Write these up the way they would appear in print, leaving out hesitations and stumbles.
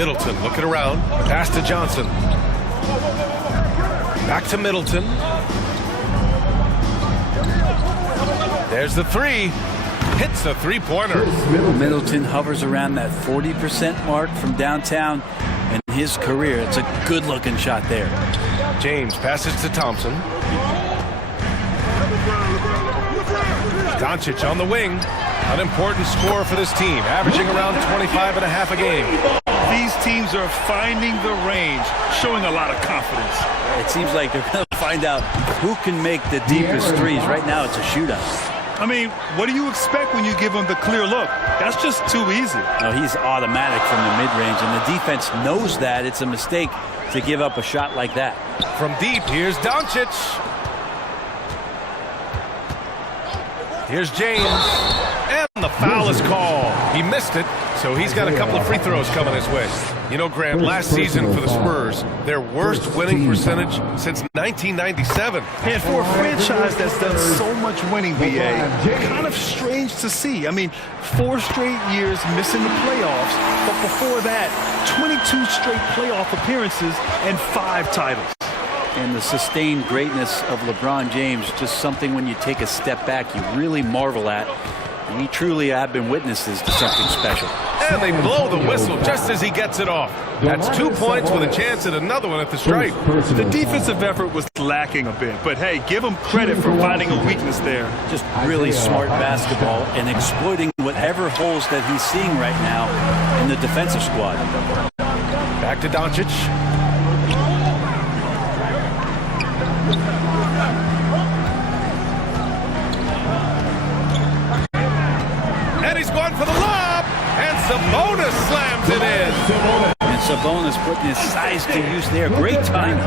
Middleton looking around. Pass to Johnson. Back to Middleton. There's the three. Hits the three-pointer. Middleton hovers around that 40% mark from downtown in his career. It's a good-looking shot there. James passes to Thompson. Doncic on the wing. An important scorer for this team, averaging around 25.5 a game. These teams are finding the range, showing a lot of confidence. It seems like they're going to find out who can make the deepest threes. Right now, it's a shootout. I mean, what do you expect when you give him the clear look? That's just too easy. No, he's automatic from the mid-range, and the defense knows that. It's a mistake to give up a shot like that. From deep, here's Doncic. Here's James. And the foul is called. He missed it, so he's got a couple of free throws coming his way. You know, Grant, last season for the Spurs, their worst winning percentage since 1997. And for a franchise that's done so much winning, BA, kind of strange to see. I mean, 4 straight years missing the playoffs, but before that, 22 straight playoff appearances and 5 titles. And the sustained greatness of LeBron James, just something when you take a step back, you really marvel at. We truly have been witnesses to something special. And they blow the whistle just as he gets it off. That's 2 points with a chance at another one at the stripe. The defensive effort was lacking a bit, but hey, give him credit for finding a weakness there. Just really smart basketball and exploiting whatever holes that he's seeing right now in the defensive squad. Back to Doncic. And he's going for the lob, and Sabonis slams it in. And Sabonis putting his size to use there. Great time.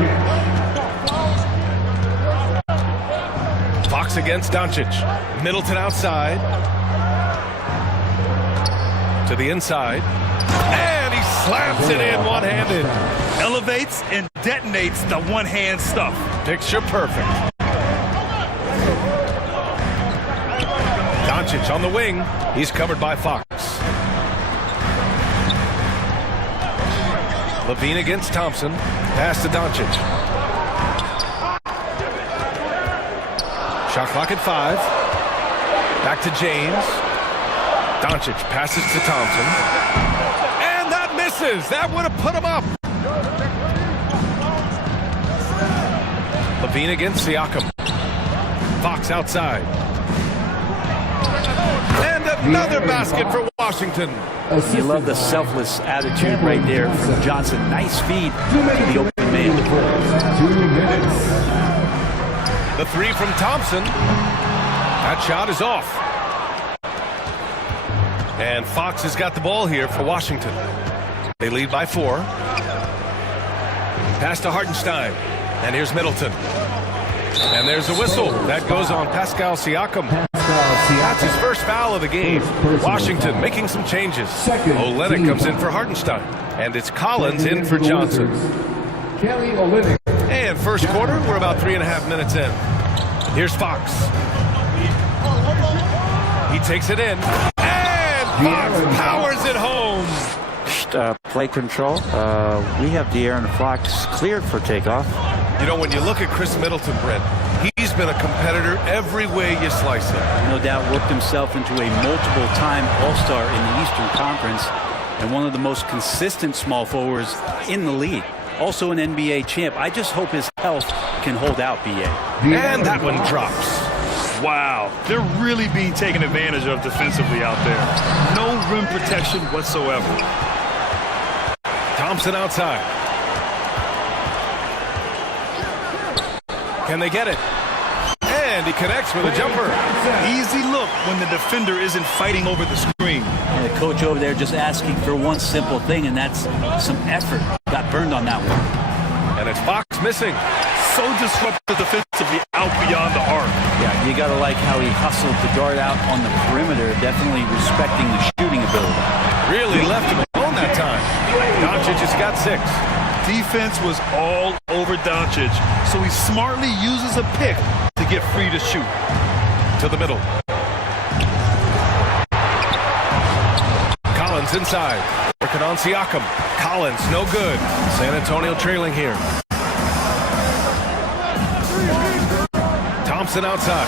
Fox against Doncic. Middleton outside. To the inside. And he slams it in one-handed. Elevates and detonates the one-hand stuff. Picture perfect. Doncic on the wing. He's covered by Fox. Levine against Thompson. Pass to Doncic. Shot clock at 5. Back to James. Doncic passes to Thompson. And that misses. That would have put him up. Levine against Siakam. Fox outside. And another basket for Washington. You love the selfless attitude right there from Johnson. Nice feed to the open man. 2 minutes. The three from Thompson. That shot is off. And Fox has got the ball here for Washington. They lead by 4. Pass to Hartenstein. And here's Middleton. And there's a whistle. That goes on Pascal Siakam. That's his first foul of the game. Washington making some changes. Olynyk comes in for Hartenstein. And it's Collins in for Johnson. Kelly Olynyk. And first quarter, we're about 3.5 minutes in. Here's Fox. He takes it in. And Fox powers it home. Play control. We have De'Aaron Fox cleared for takeoff. You know, when you look at Chris Middleton, Brent, he's been a competitor every way you slice it. No doubt worked himself into a multiple-time All-Star in the Eastern Conference and one of the most consistent small forwards in the league. Also an NBA champ. I just hope his health can hold out, BA. And that one drops. Wow, they're really being taken advantage of defensively out there. No rim protection whatsoever. Thompson outside. Can they get it? And he connects with a jumper. Easy look when the defender isn't fighting over the screen. And the coach over there just asking for one simple thing, and that's some effort. Got burned on that one. And it's Fox missing. So disruptive defensively out beyond the arc. Yeah, you got to like how he hustled the guard out on the perimeter, definitely respecting the shooting ability. Really left him alone that time. Doncic has got 6. Defense was all over Doncic, so he smartly uses a pick to get free to shoot. To the middle. Collins inside. Working on Siakam. Collins, no good. San Antonio trailing here. Thompson outside.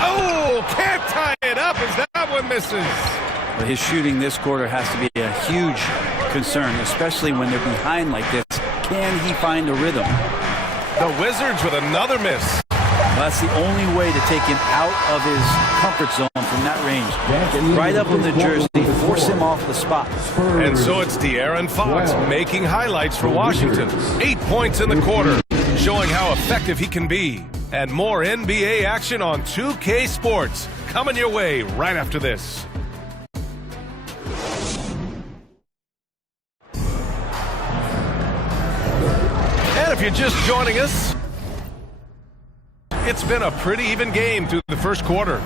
Oh, can't tie it up as that one misses. Well, his shooting this quarter has to be a huge concern, especially when they're behind like this. Can he find a rhythm? The Wizards with another miss. Well, that's the only way to take him out of his comfort zone from that range. Get right up in the jersey, force him off the spot. And so it's De'Aaron Fox making highlights for Washington. 8 points in the quarter, showing how effective he can be. And more NBA action on 2K Sports coming your way right after this. And if you're just joining us, it's been a pretty even game through the first quarter.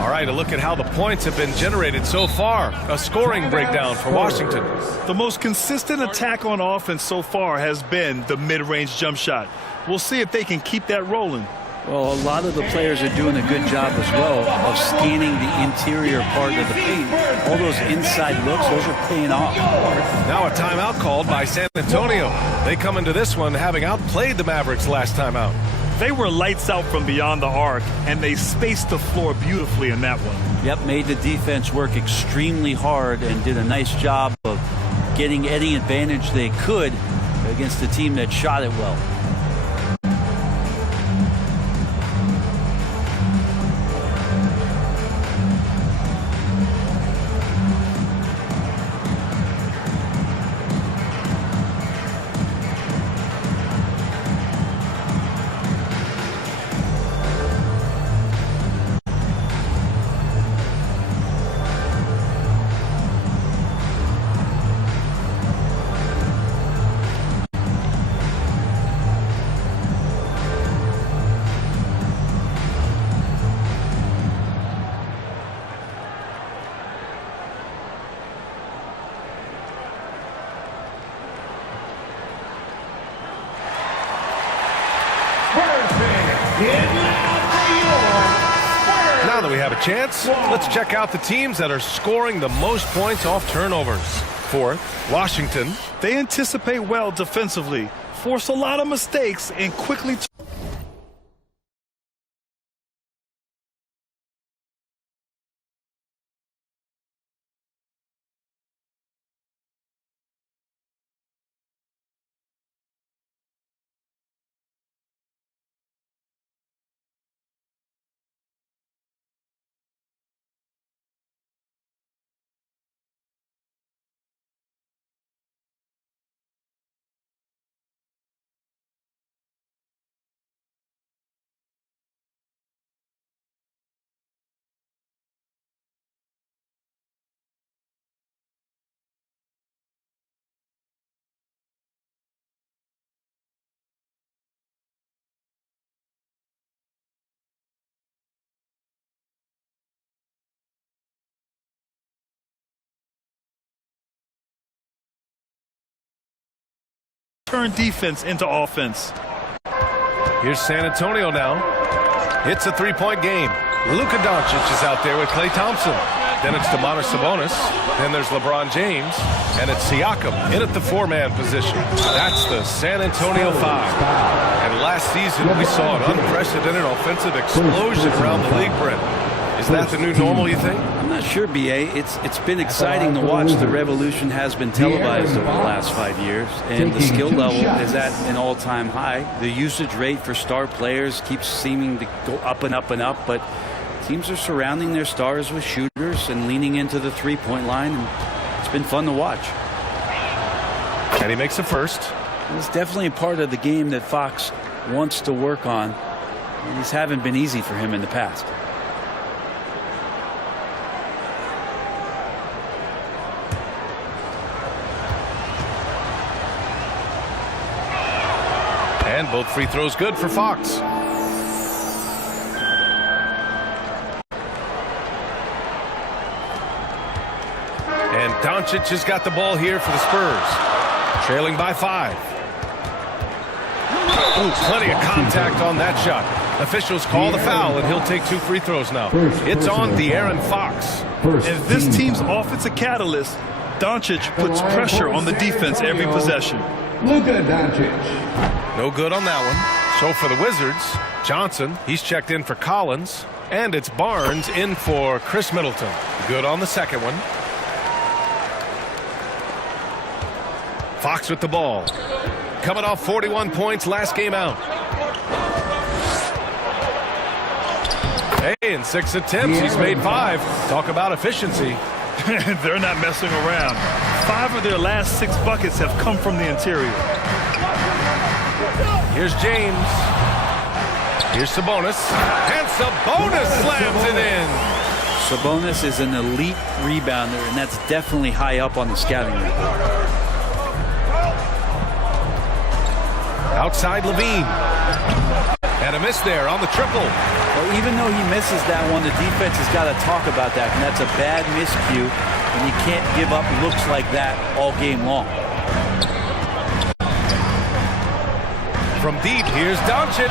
All right, a look at how the points have been generated so far. A scoring breakdown for Washington. The most consistent attack on offense so far has been the mid-range jump shot. We'll see if they can keep that rolling. Well, a lot of the players are doing a good job as well of scanning the interior part of the paint. All those inside looks, those are paying off. Now a timeout called by San Antonio. They come into this one having outplayed the Mavericks last time out. They were lights out from beyond the arc, and they spaced the floor beautifully in that one. Yep, made the defense work extremely hard and did a nice job of getting any advantage they could against a team that shot it well. Now that we have a chance, let's check out the teams that are scoring the most points off turnovers. Fourth, Washington. They anticipate well defensively, force a lot of mistakes, and quickly turn defense into offense. Here's San Antonio now. It's a three-point game. Luka Doncic is out there with Klay Thompson. Then it's Domantas Sabonis. Then there's LeBron James. And it's Siakam in at the four-man position. That's the San Antonio Five. And last season, we saw an unprecedented offensive explosion around the league, Brent. Is that the new normal, you think? I'm not sure, B.A. It's been exciting to watch. The revolution has been televised over the last 5 years, and the skill level is at an all-time high. The usage rate for star players keeps seeming to go up and up and up, but teams are surrounding their stars with shooters and leaning into the three-point line, and it's been fun to watch. And he makes a first. It's definitely a part of the game that Fox wants to work on. These haven't been easy for him in the past. And both free throws good for Fox. And Doncic has got the ball here for the Spurs. Trailing by 5. Ooh, plenty of contact on that shot. Officials call the foul, and he'll take 2 free throws now. It's on De'Aaron Fox. If this team's offensive catalyst, Doncic puts pressure on the defense every possession. Luka Doncic. No good on that one. So for the Wizards, Johnson, he's checked in for Collins. And it's Barnes in for Chris Middleton. Good on the second one. Fox with the ball. Coming off 41 points last game out. Hey, in 6 attempts, he's made 5. Talk about efficiency. They're not messing around. 5 of their last 6 buckets have come from the interior. Here's James. Here's Sabonis. And Sabonis slams it in. Sabonis is an elite rebounder, and that's definitely high up on the scouting report. Outside Levine. And a miss there on the triple. Well, even though he misses that one, the defense has got to talk about that, and that's a bad miscue, and you can't give up looks like that all game long. From deep, here's Doncic.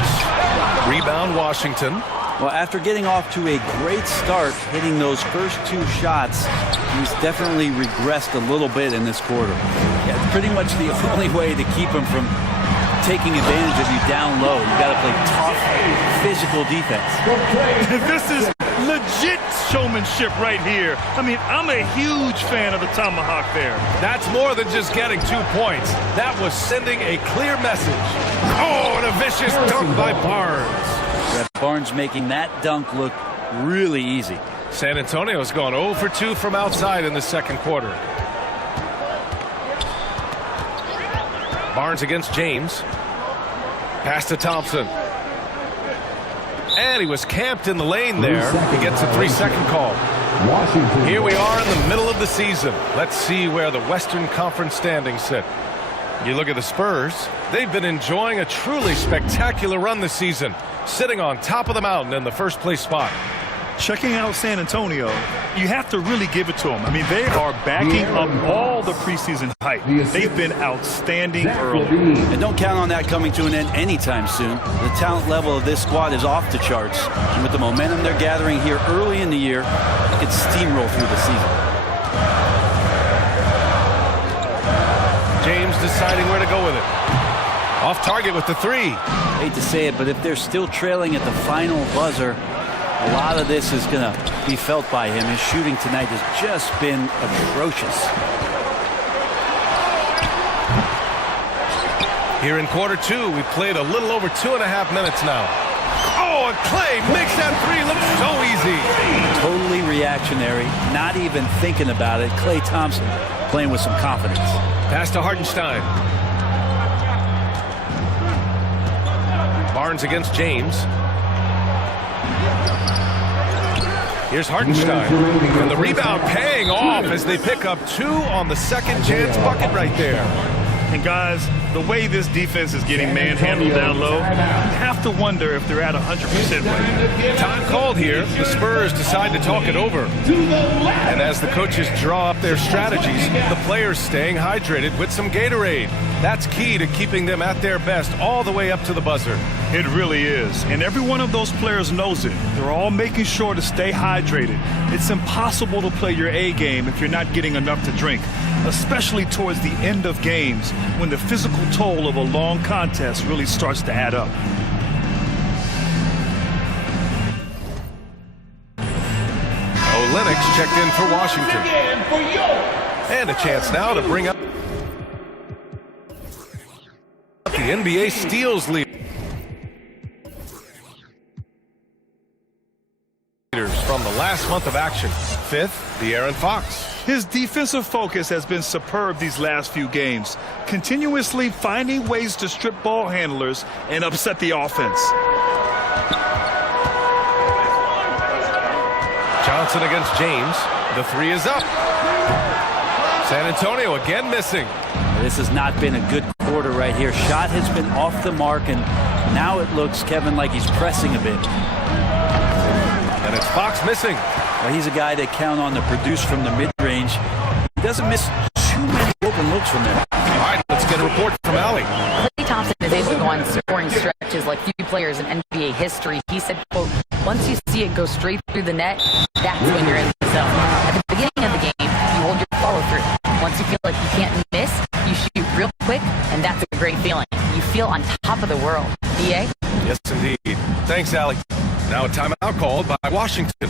Rebound, Washington. Well, after getting off to a great start, hitting those first 2 shots, he's definitely regressed a little bit in this quarter. Yeah, it's pretty much the only way to keep him from taking advantage of you down low. You got to play tough, physical defense. This is legit showmanship right here. I mean, I'm a huge fan of the tomahawk there. That's more than just getting 2 points. That was sending a clear message. Oh, and a vicious dunk by Barnes. Yeah, Barnes making that dunk look really easy. San Antonio's gone 0 for 2 from outside in the second quarter. Barnes against James. Pass to Thompson. And he was camped in the lane there. He gets a 3-second call. Washington. Here we are in the middle of the season. Let's see where the Western Conference standings sit. You look at the Spurs. They've been enjoying a truly spectacular run this season, sitting on top of the mountain in the first place spot. Checking out San Antonio, you have to really give it to them. I mean, they are backing up all the preseason hype. They've been outstanding early. And don't count on that coming to an end anytime soon. The talent level of this squad is off the charts. And with the momentum they're gathering here early in the year, it could steamroll through the season. James deciding where to go with it. Off target with the 3. Hate to say it, but if they're still trailing at the final buzzer, a lot of this is going to be felt by him. His shooting tonight has just been atrocious. Here in quarter 2, we played a little over 2.5 minutes now. Oh, and Clay makes that 3 look so easy. Totally reactionary, not even thinking about it. Klay Thompson playing with some confidence. Pass to Hartenstein. Barnes against James. Here's Hartenstein. And the rebound paying off as they pick up 2 on the second chance bucket right there. And guys, the way this defense is getting manhandled down low, you have to wonder if they're at 100% right. Time called here. The Spurs decide to talk it over. And as the coaches draw up their strategies, the players staying hydrated with some Gatorade. That's key to keeping them at their best all the way up to the buzzer. It really is. And every one of those players knows it. They're all making sure to stay hydrated. It's impossible to play your A game if you're not getting enough to drink, especially towards the end of games when the physical toll of a long contest really starts to add up. Olynyk checked in for Washington. And a chance now to bring up the NBA steals lead. From the last month of action. 5th, De'Aaron Fox. His defensive focus has been superb these last few games, continuously finding ways to strip ball handlers and upset the offense. Johnson against James. The 3 is up. San Antonio again missing. This has not been a good quarter right here. Shot has been off the mark, and now it looks, Kevin, like he's pressing a bit. And it's Fox missing. Well, he's a guy they count on to produce from the mid-range. He doesn't miss too many open looks from there. All right, let's get a report from Allie. Klay Thompson is able to go on scoring stretches like few players in NBA history. He said, quote, once you see it go straight through the net, that's when you're in the zone. At the beginning of the game, you hold your follow-through. you feel like you can't miss, you shoot real quick, and that's a great feeling. You feel on top of the world. BA? Yes, indeed. Thanks, Allie. Now a timeout called by Washington.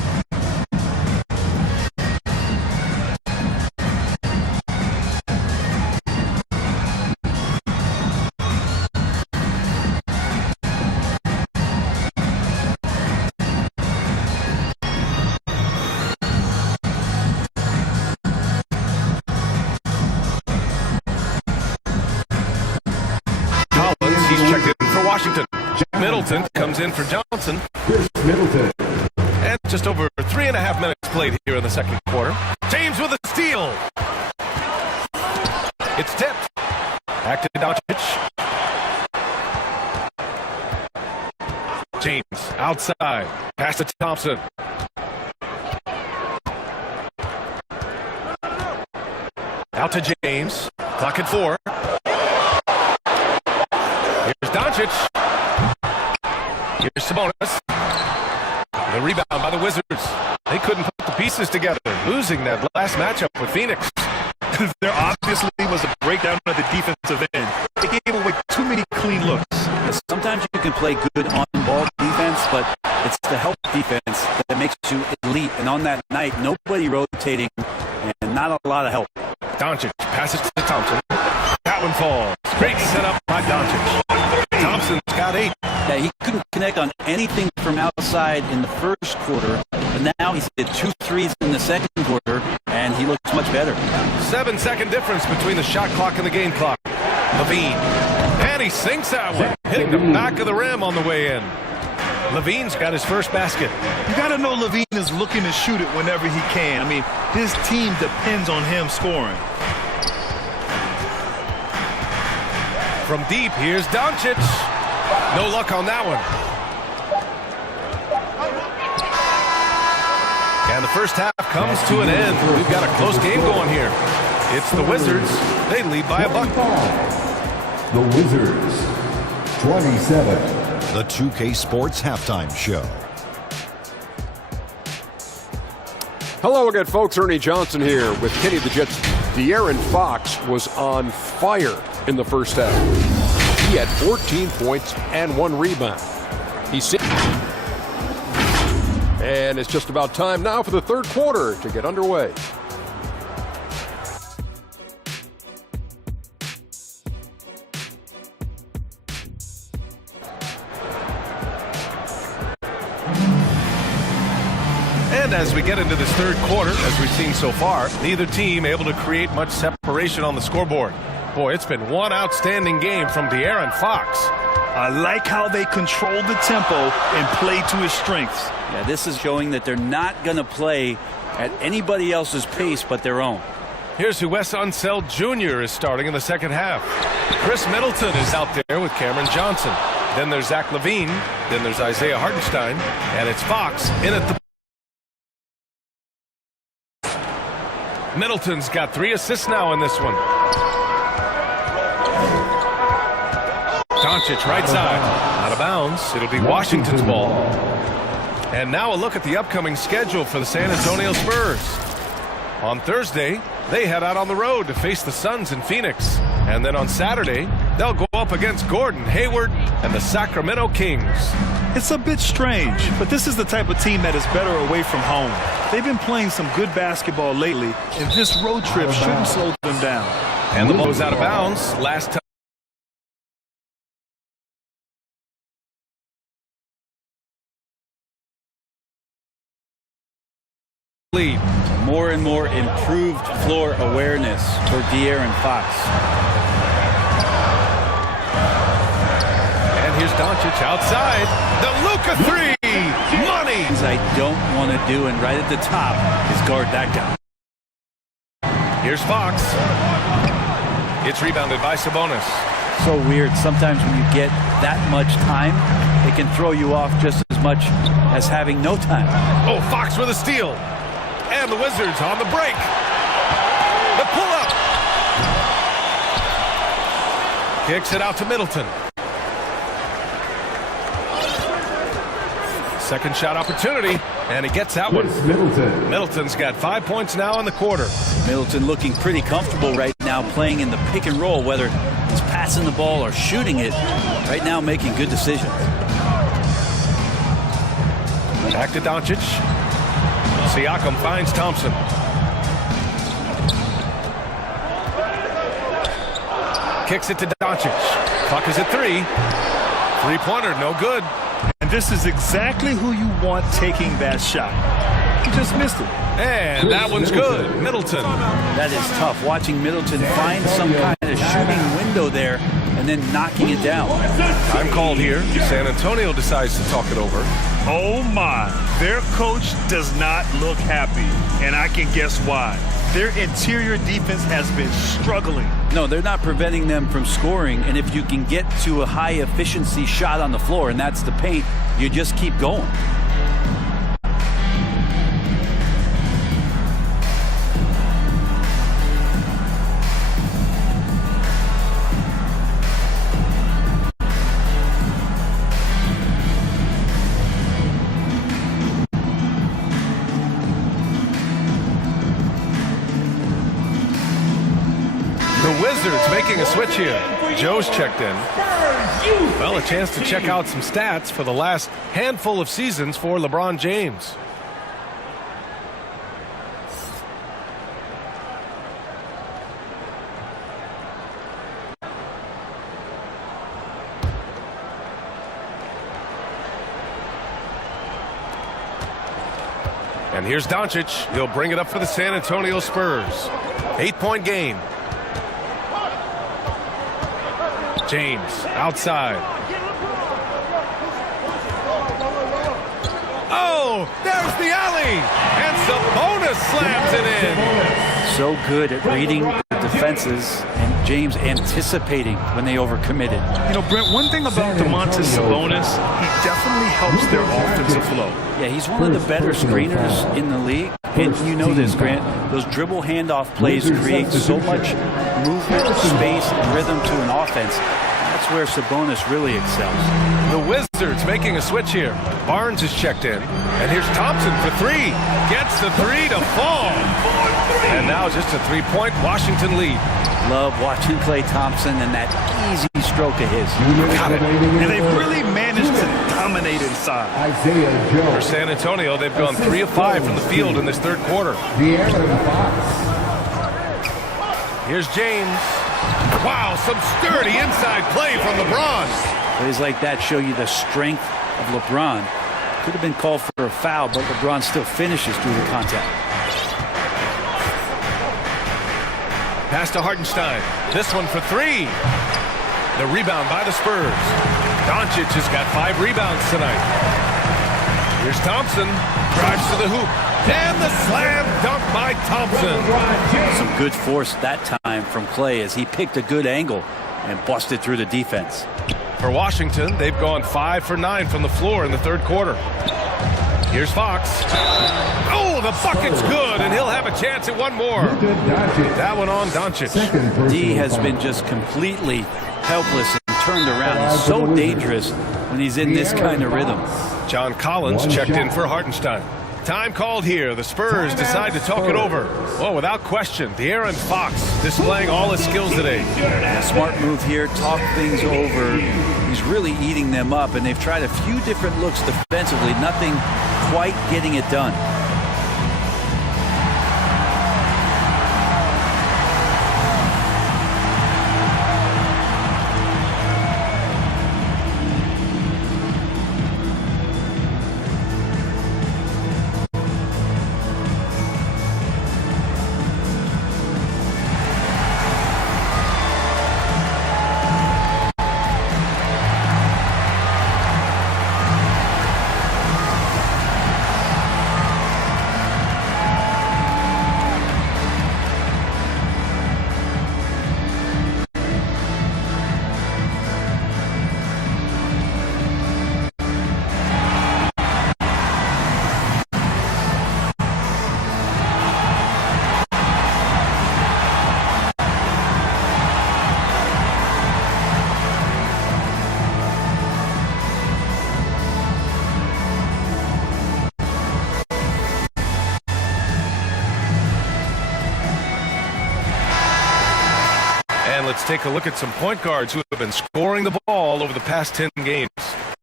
He's checked in for Washington. Middleton comes in for Johnson. Chris Middleton. And just over 3.5 minutes played here in the second quarter. James with a steal. It's tipped. Back to Doncic. James outside. Pass to Thompson. Out to James. Clock at 4. Here's Doncic. Here's Sabonis. The rebound by the Wizards. They couldn't put the pieces together, losing that last matchup with Phoenix. There obviously was a breakdown at the defensive end. They gave away too many clean looks. Sometimes you can play good on-ball defense, but it's the help defense that makes you elite. And on that night, nobody rotating and not a lot of help. Doncic passes to Thompson. That one falls. Great setup by Doncic. Thompson's got 8. Yeah, he couldn't connect on anything from outside in the first quarter, but now he's hit 2 threes in the second quarter, and he looks much better. 7-second difference between the shot clock and the game clock. Levine. And he sinks that one, hitting the back of the rim on the way in. Levine's got his first basket. You got to know Levine is looking to shoot it whenever he can. I mean, his team depends on him scoring. From deep, here's Doncic. No luck on that one. And the first half comes to an end. We've got a close game going here. It's the Wizards. They lead by a buck. The Wizards, 27. The 2K Sports Halftime Show. Hello again, folks. Ernie Johnson here with Kenny the Jets. De'Aaron Fox was on fire in the first half. He had 14 points and 1 rebound. And it's just about time now for the third quarter to get underway. And as we get into this third quarter, as we've seen so far, neither team able to create much separation on the scoreboard. Boy, it's been one outstanding game from De'Aaron Fox. I like how they control the tempo and play to his strengths. Yeah, this is showing that they're not going to play at anybody else's pace but their own. Here's who Wes Unseld Jr. is starting in the second half. Chris Middleton is out there with Cameron Johnson. Then there's Zach LaVine. Then there's Isaiah Hartenstein. And it's Fox in at the... Middleton's got 3 assists now in this one. Doncic right side. Out of bounds. It'll be Washington's ball. And now a look at the upcoming schedule for the San Antonio Spurs. On Thursday, they head out on the road to face the Suns in Phoenix. And then on Saturday, they'll go up against Gordon Hayward and the Sacramento Kings. It's a bit strange, but this is the type of team that is better away from home. They've been playing some good basketball lately, and this road trip shouldn't slow them down. And the ball goes out of bounds. Last time. Lead. More and more improved floor awareness for De'Aaron Fox. And here's Doncic outside. The Luka 3. Money. Things I don't want to do, and right at the top is guard that guy. Here's Fox. It's rebounded by Sabonis. So weird. Sometimes when you get that much time, it can throw you off just as much as having no time. Oh, Fox with a steal. And the Wizards on the break. The pull-up. Kicks it out to Middleton. Second shot opportunity, and he gets that one. Middleton. Middleton's got 5 points now in the quarter. Middleton looking pretty comfortable right now playing in the pick and roll, whether he's passing the ball or shooting it. Right now making good decisions. Back to Doncic. Siakam finds Thompson. Kicks it to Doncic. Clock is at 3. Three-pointer, no good. And this is exactly who you want taking that shot. He just missed it. And that one's good. Middleton. That is tough. Watching Middleton find some kind of shooting window there and then knocking it down. Time called here. San Antonio decides to talk it over. Oh my, their coach does not look happy, and I can guess why. Their interior defense has been struggling. No, they're not preventing them from scoring, and if you can get to a high efficiency shot on the floor, and that's the paint, you just keep going. Making a switch here. Joe's checked in. Well, a chance to check out some stats for the last handful of seasons for LeBron James. And here's Doncic. He'll bring it up for the San Antonio Spurs. 8-point game. James outside. Oh, there's the alley. And Sabonis slams it in. So good at reading the defenses, and James anticipating when they overcommitted. You know, Brent, one thing about Domantas Sabonis, he definitely helps their offensive flow. Yeah, he's one of the better screeners in the league. And you know this, Grant. Those dribble handoff plays create so much movement, space, and rhythm to an offense. That's where Sabonis really excels. The Wizards making a switch here. Barnes is checked in. And here's Thompson for 3. Gets the 3 to fall. And now just a 3-point Washington lead. Love watching Klay Thompson and that easy stroke of his. Got it. And they've really managed to dominate inside. Isaiah Joe. For San Antonio, they've gone 3 of 5 from the field in this third quarter. De'Aaron Fox. Here's James. Wow, some sturdy inside play from LeBron. Plays like that show you the strength of LeBron. Could have been called for a foul, but LeBron still finishes through the contact. Pass to Hartenstein. This one for 3. The rebound by the Spurs. Doncic has got 5 rebounds tonight. Here's Thompson. Drives to the hoop. And the slam dunk by Thompson. Some good force that time from Klay as he picked a good angle and busted through the defense. For Washington, they've gone 5 for 9 from the floor in the third quarter. Here's Fox. Oh, the bucket's good, and he'll have a chance at one more. That one on Doncic. D has been just completely helpless and turned around. He's so dangerous when he's in this kind of rhythm. John Collins checked in for Hartenstein. Time called here. The Spurs decide to talk it over. Oh, without question, De'Aaron Fox displaying all his skills today. A smart move here, talk things over. He's really eating them up, and they've tried a few different looks defensively. Nothing quite getting it done. take a look at some point guards who have been scoring the ball over the past 10 games.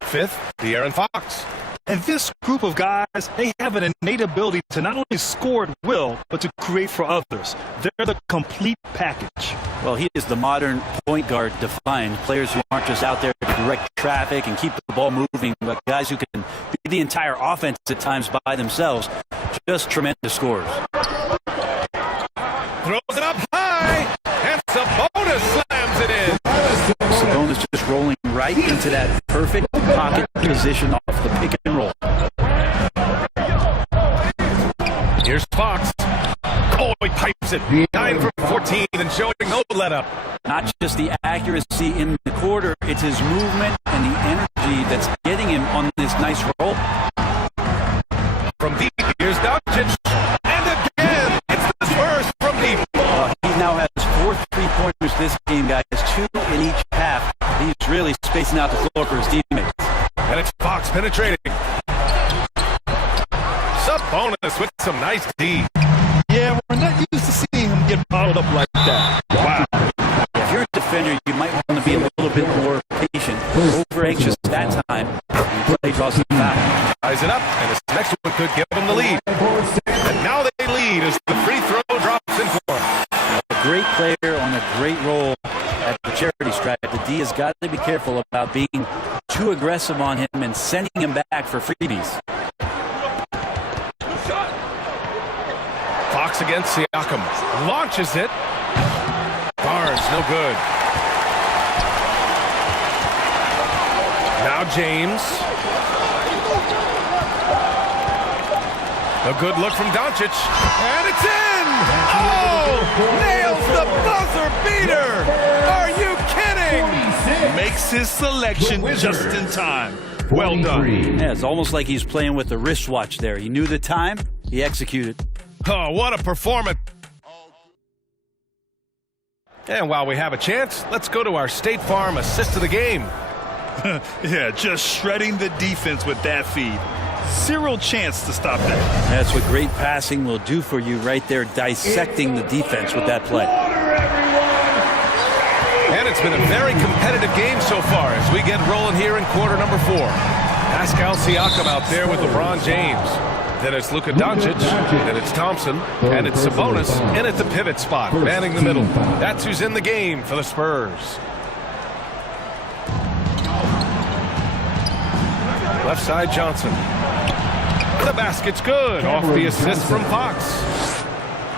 Fifth, De'Aaron Fox. And this group of guys, they have an innate ability to not only score at will, but to create for others. They're the complete package. Well, he is the modern point guard defined. Players who aren't just out there to direct traffic and keep the ball moving, but guys who can be the entire offense at times by themselves. Just tremendous scorers. Throws it up high, and Sabonis slams it in. Sabonis just rolling right into that perfect pocket position off the pick and roll. Here's Fox. Oh, he pipes it. 9 for 14 and showing no let-up. Not just the accuracy in the quarter, it's his movement and the energy that's getting him on this nice roll. From deep, here's Doncic. And again, it's the Spurs from deep. He now has 4 3-pointers this game, guys. 2 in each half. He's really spacing out the floor for his teammates. And it's Fox penetrating. Sabonis with some nice D. Yeah, we're not used to seeing him get bottled up like that. Wow. If you're a defender, you might want to be a little bit more patient, over anxious that time. And play draws the foul. Ties it up, and this next one could give them the lead. And now they lead as the free throw drops in for them. A great player on a great role at the charity stripe. The D has got to be careful about being too aggressive on him and sending him back for freebies. Fox against Siakam. Launches it. Barnes, no good. Now James. A good look from Doncic. And it's in! Oh! Nails the buzzer beater! Are you kidding? Makes his selection just in time. Well done. Yeah, it's almost like he's playing with a wristwatch there. He knew the time, he executed. Oh, what a performance. And while we have a chance, let's go to our State Farm assist of the game. Yeah, just shredding the defense with that feed. Zero chance to stop that. That's what great passing will do for you right there, dissecting the defense with that play. And it's been a very competitive game so far as we get rolling here in quarter number 4. Pascal Siakam out there with LeBron James. Then it's Luka Doncic, then it's Thompson, and it's Sabonis in at the pivot spot, manning the middle. That's who's in the game for the Spurs. Left side, Johnson. The basket's good, off the assist from Fox.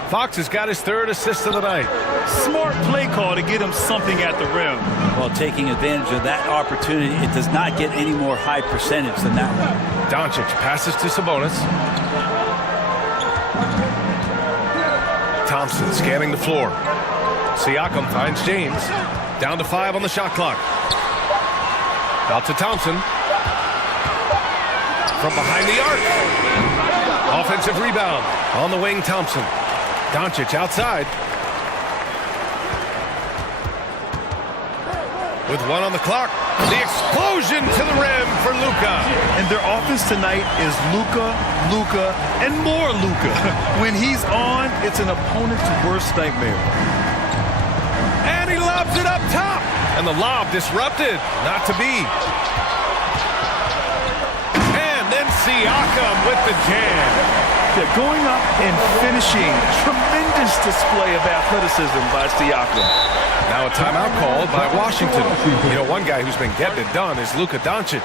Fox has got his 3rd assist of the night. Smart play call to get him something at the rim. While taking advantage of that opportunity, it does not get any more high percentage than that one. Doncic passes to Sabonis. Thompson scanning the floor. Siakam finds James. Down to 5 on the shot clock. Out to Thompson. From behind the arc. Offensive rebound. On the wing, Thompson. Doncic outside. With 1 on the clock. The explosion to the rim for Luka. And their offense tonight is Luka, and more Luka. When he's on, it's an opponent's worst nightmare. And he lobs it up top. And the lob disrupted. Not to be. And then Siakam with the jam. They're going up and finishing. Tremendous display of athleticism by Siakam. Now a timeout called by Washington. You know, one guy who's been getting it done is Luka Doncic.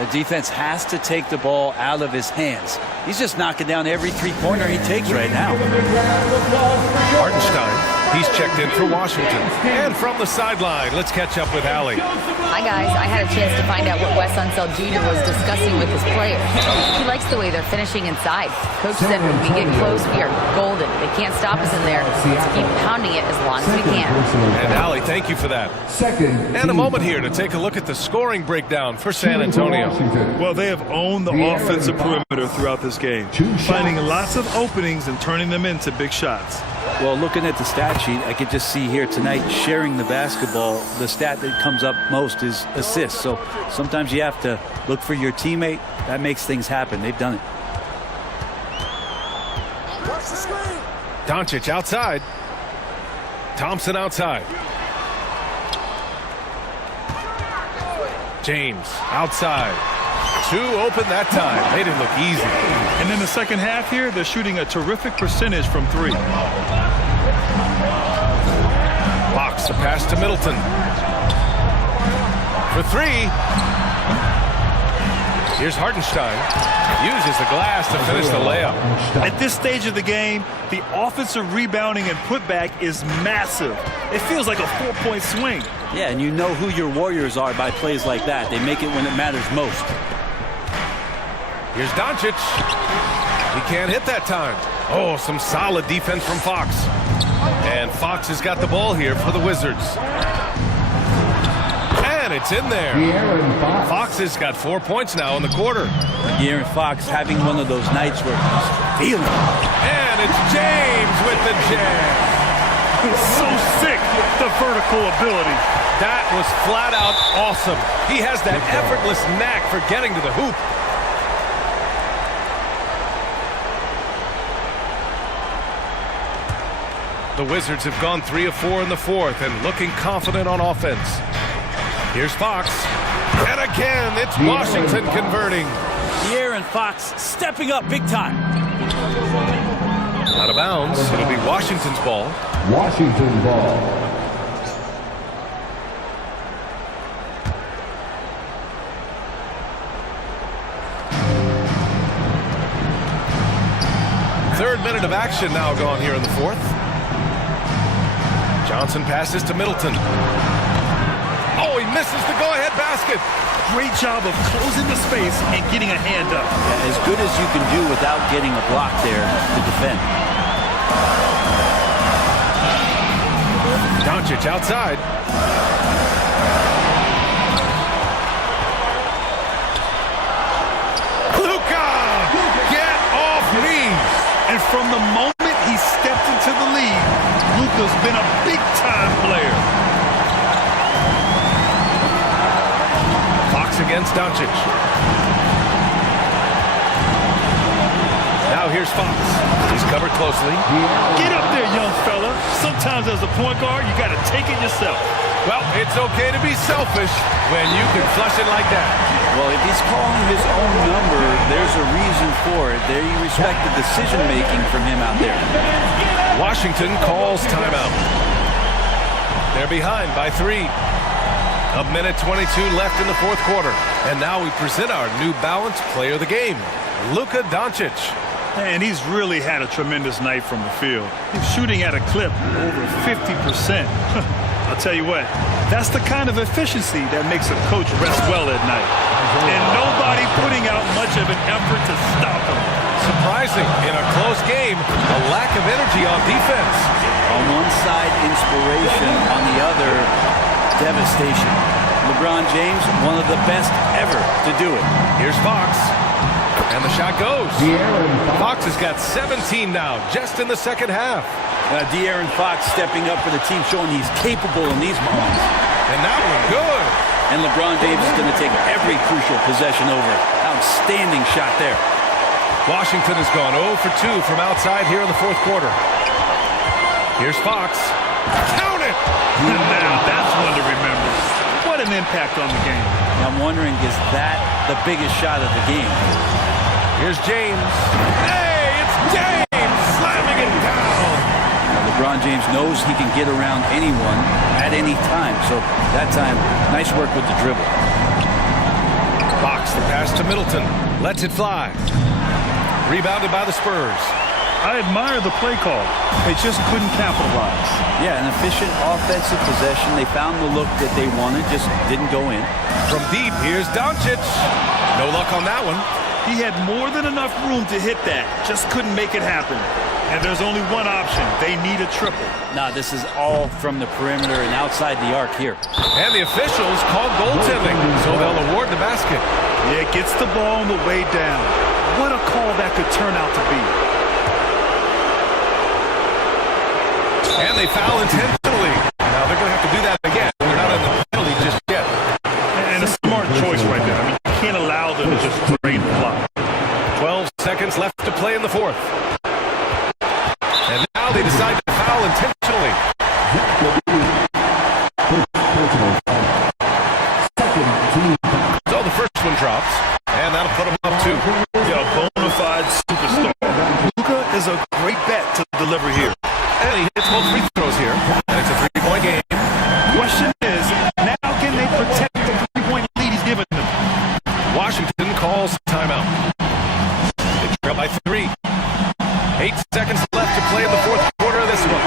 The defense has to take the ball out of his hands. He's just knocking down every 3-pointer he takes right now. Hartenstein, he's checked in for Washington. And from the sideline, let's catch up with Allie. Hi, guys. I had a chance to find out what Wes Unseld Jr. was discussing with his players. He likes the way they're finishing inside. Coach said when we get close, we are golden. They can't stop us in there. Let's keep pounding it as long as we can. And Allie, thank you for that. And a moment here to take a look at the scoring breakdown for San Antonio. Well, they have owned the offensive perimeter throughout this game, finding lots of openings and turning them into big shots. Well, looking at the stat sheet, I could just see here tonight sharing the basketball. The stat that comes up most is assists. So sometimes you have to look for your teammate. That makes things happen. They've done it. Doncic outside. Thompson outside. James outside. Two open that time. Made it look easy. And in the second half here, they're shooting a terrific percentage from three. Fox the pass to Middleton. For three. Here's Hartenstein. Uses the glass to finish the layup. At this stage of the game, the offensive rebounding and putback is massive. It feels like a 4-point swing. Yeah, and you know who your Warriors are by plays like that. They make it when it matters most. Here's Doncic. He can't hit that time. Oh, some solid defense from Fox. And Fox has got the ball here for the Wizards. And it's in there. Fox has got 4 points now in the quarter. De'Aaron Fox having one of those nights where he's feeling it. And it's James with the jam. So sick, the vertical ability. That was flat out awesome. He has that effortless knack for getting to the hoop. The Wizards have gone 3 of 4 in the fourth and looking confident on offense. Here's Fox. And again, it's Washington converting. De'Aaron Fox stepping up big time. Out of bounds. It'll be Washington's ball. Washington ball. Third minute of action now gone here in the fourth. Johnson passes to Middleton. Oh, he misses the go-ahead basket. Great job of closing the space and getting a hand up. Yeah, as good as you can do without getting a block there to defend. Doncic outside. Luka! Get off me! And from the moment he stepped into the league, Luka's been a big-time player. Fox against Doncic. Now here's Fox. He's covered closely. Get up there, young fella. Sometimes as a point guard, you got to take it yourself. Well, it's okay to be selfish when you can flush it like that. Well, if he's calling his own number, there's a reason for it. There you respect the decision-making from him out there. Washington calls timeout. They're behind by 3. A minute 22 left in the fourth quarter. And now we present our New Balance player of the game, Luka Doncic. And he's really had a tremendous night from the field. He's shooting at a clip over 50%. I'll tell you what, that's the kind of efficiency that makes a coach rest well at night. And nobody putting out much of an effort to stop him. Surprising, in a close game, a lack of energy on defense. On one side, inspiration. On the other, devastation. LeBron James, one of the best ever to do it. Here's Fox. And the shot goes. Fox has got 17 now, just in the second half. De'Aaron Fox stepping up for the team, showing he's capable in these moments. And that one good. And LeBron James is going to take every crucial possession over. Outstanding shot there. Washington has gone 0 for 2 from outside here in the fourth quarter. Here's Fox. Count it! Now that's one to remember. What an impact on the game. I'm wondering, is that the biggest shot of the game? Here's James. Hey, it's James slamming it down. LeBron James knows he can get around anyone at any time. So that time, nice work with the dribble. Fox, the pass to Middleton. Lets it fly. Rebounded by the Spurs. I admire the play call. They just couldn't capitalize. Yeah, an efficient offensive possession. They found the look that they wanted, just didn't go in. From deep, here's Doncic. No luck on that one. He had more than enough room to hit that. Just couldn't make it happen. And there's only one option. They need a triple. Nah, this is all from the perimeter and outside the arc here. And the officials called goaltending, so they'll award the basket. Yeah, gets the ball on the way down. What a call that could turn out to be. And they foul intentionally. Now they're going to have to do that again. They're not in the penalty just yet. And a smart choice right there. I mean, you can't allow them to just drain the clock. 12 seconds left to play in the fourth. And now they decide to foul intentionally. Second team. And that'll put him up 2. Yeah, a bona fide superstar. Luka is a great bet to deliver here. And he hits both free throws here. And it's a 3-point game. Question is, now can they protect the 3-point lead he's given them? Washington calls timeout. They trail by 3. 8 seconds left to play in the fourth quarter of this one.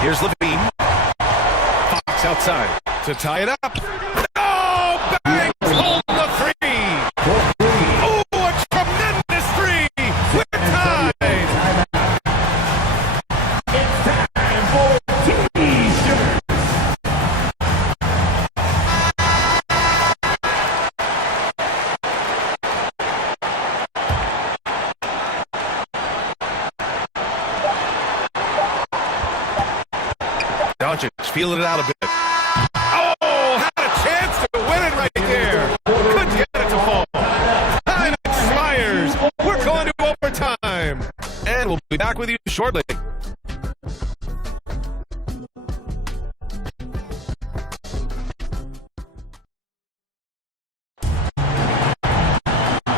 Here's Levine. Fox outside to tie it up. Oh, bang! Home the 3. Oh, a tremendous 3. We're tied. Doncic feeling it out a bit. Oh, had a chance to win it right there. Couldn't get it to fall. Time expires. We're going to overtime. And we'll be back with you shortly.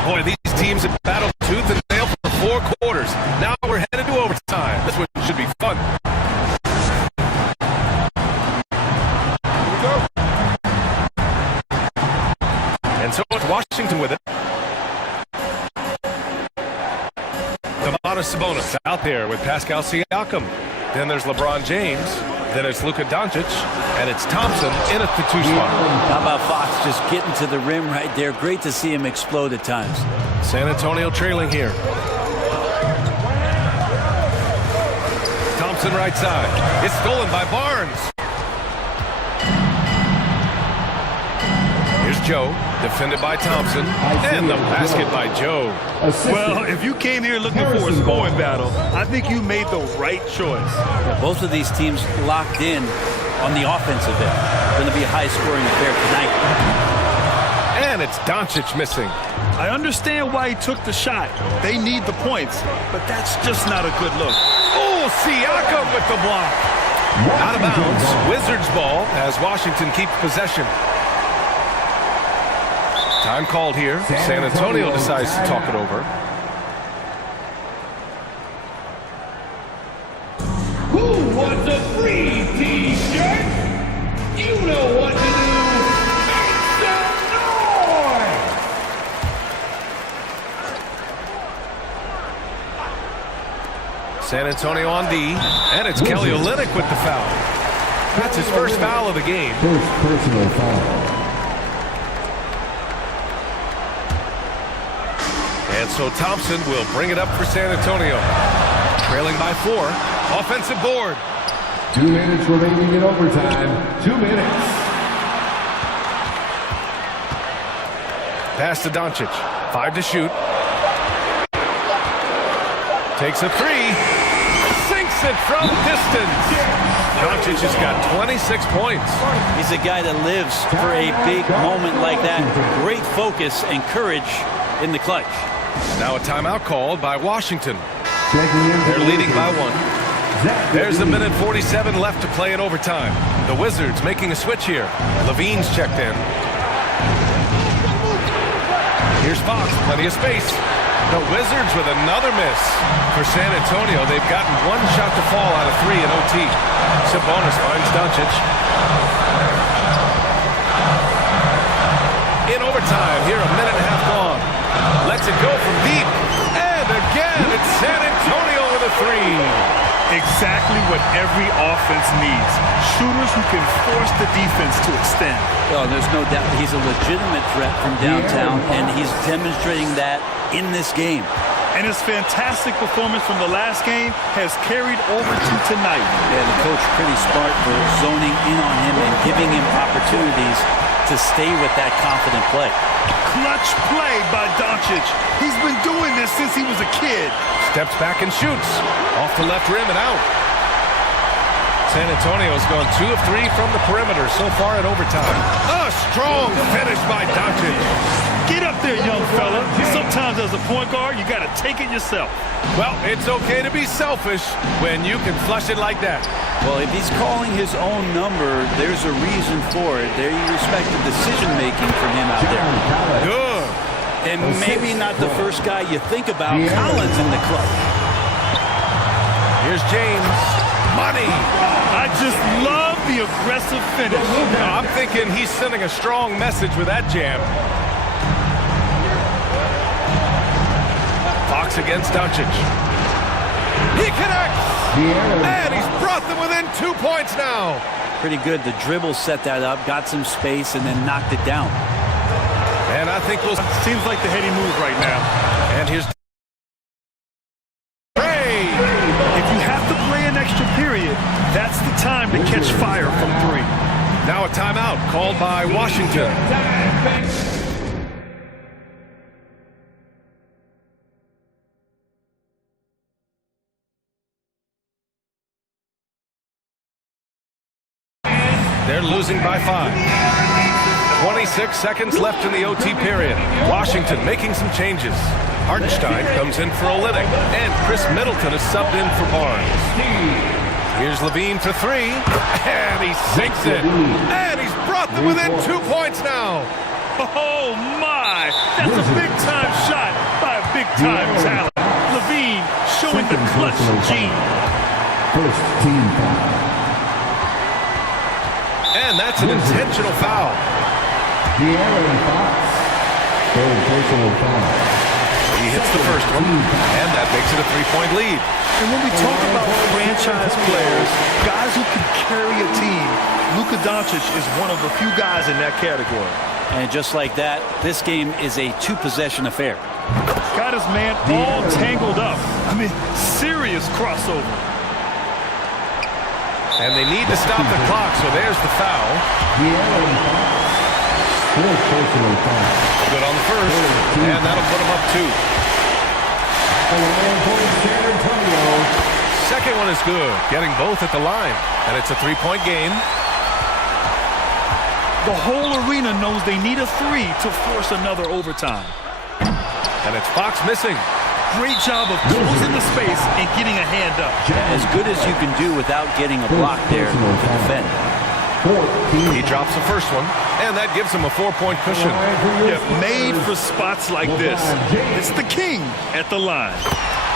Boy, these teams have battled tooth and nail for 4 quarters. Now we're headed to overtime. This one should be fun. And so it's Washington with it. Domantas Sabonis out there with Pascal Siakam. Then there's LeBron James. Then it's Luka Doncic. And it's Thompson in at the 2 spot. How about Fox just getting to the rim right there? Great to see him explode at times. San Antonio trailing here. Thompson right side. It's stolen by Barnes. Here's Joe, defended by Thompson, and the basket by Joe. Well, if you came here looking for a scoring battle, I think you made the right choice. Both of these teams locked in on the offensive end. Going to be a high-scoring affair tonight. And it's Doncic missing. I understand why he took the shot. They need the points, but that's just not a good look. Oh, Siakam with the block. Out of bounds, Wizards ball as Washington keeps possession. Time called here. San Antonio decides to talk it over. Who wants a free t-shirt? You know what to do. Make some noise! San Antonio on D, and it's Kelly Olynyk with the foul. That's his first foul of the game. First personal foul. And so Thompson will bring it up for San Antonio. Trailing by 4. Offensive board. 2 minutes remaining in overtime. 2 minutes. Pass to Doncic. 5 to shoot. Takes a 3. Sinks it from distance. Doncic has got 26 points. He's a guy that lives for a big moment like that. Great focus and courage in the clutch. Now a timeout called by Washington. They're leading by 1. There's a minute 47 left to play in overtime. The Wizards making a switch here. Levine's checked in. Here's Fox, plenty of space. The Wizards with another miss. For San Antonio, they've gotten 1 shot to fall out of 3 in OT. Sabonis finds Doncic. In overtime, here a minute and a half gone. Lets it go from deep. And again, it's San Antonio with a 3. Exactly what every offense needs. Shooters who can force the defense to extend. Oh, there's no doubt he's a legitimate threat from downtown, and he's demonstrating that in this game. And his fantastic performance from the last game has carried over to tonight. Yeah, the coach pretty smart for zoning in on him and giving him opportunities to stay with that confident play. Clutch play by Doncic. He's been doing this since he was a kid. Steps back and shoots. Off the left rim and out. San Antonio's gone 2 of 3 from the perimeter so far in overtime. A strong finish by Doncic. Get up there, young fella. Sometimes as a point guard, you got to take it yourself. Well, it's okay to be selfish when you can flush it like that. Well, if he's calling his own number, there's a reason for it. There you respect the decision-making from him out there. Good. And maybe not the first guy you think about. Collins in the clutch. Here's James. Money. I just love the aggressive finish. Now, I'm thinking he's sending a strong message with that jam. Fox against Doncic. He connects. And he's brought them within 2 points now. Pretty good. The dribble set that up, got some space, and then knocked it down. And I think we'll... Seems like the heady move right now. And here's... Ray. If you have to play an extra period, that's the time to catch fire from three. Now a timeout called by Washington. They're losing by 5. 26 seconds left in the OT period. Washington making some changes. Hartenstein comes in for Olynyk, and Chris Middleton is subbed in for Barnes. Here's Levine for 3, and he sinks it. And he's brought them within 2 points now. Oh, my. That's a big-time shot by a big-time talent. Levine showing the clutch gene. First team foul. And that's an intentional foul. De'Aaron Fox. Third personal foul. He hits the first one, and that makes it a 3-point lead. And when we talk about franchise players, guys who can carry a team, Luka Doncic is one of the few guys in that category. And just like that, this game is a 2-possession affair. Got his man all tangled up. I mean, serious crossover. And they need to stop the clock, so there's the foul. Good on the first, and that'll put him up 2. Second one is good, getting both at the line, and it's a 3-point game. The whole arena knows they need a 3 to force another overtime. And it's Fox missing. Great job of closing the space and getting a hand up. As good as you can do without getting a block there to defend. He drops the first one, and that gives him a 4-point cushion. Yeah, made for spots like this. It's the king at the line.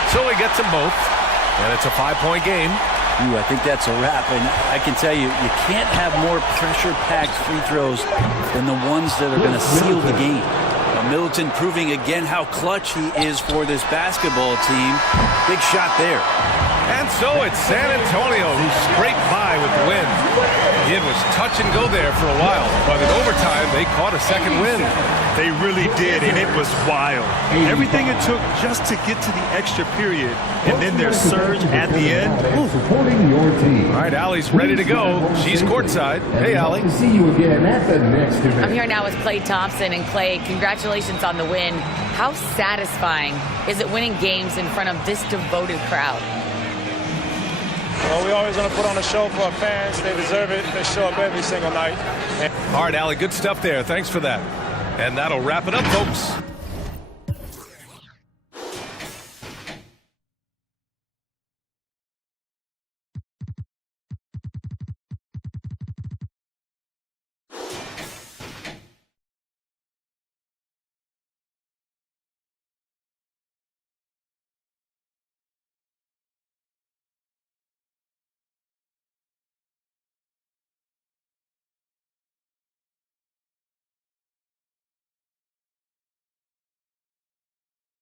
So he gets them both, and it's a 5-point game. I think that's a wrap, and I can tell you, you can't have more pressure-packed free throws than the ones that are going to seal the game. Middleton proving again how clutch he is for this basketball team. Big shot there. And so it's San Antonio who scraped by with the win. It was touch and go there for a while, but in overtime they caught a second win. They really did, and it was wild. Everything it took just to get to the extra period, and then their surge at the end. Supporting your team. All right, Allie's ready to go. She's courtside. Hey, Allie. To see you again at the next event. I'm here now with Klay Thompson. And Klay, congratulations on the win. How satisfying is it winning games in front of this devoted crowd? Well, we always want to put on a show for our fans. They deserve it. They show up every single night. All right, Allie, good stuff there. Thanks for that. And that'll wrap it up, folks.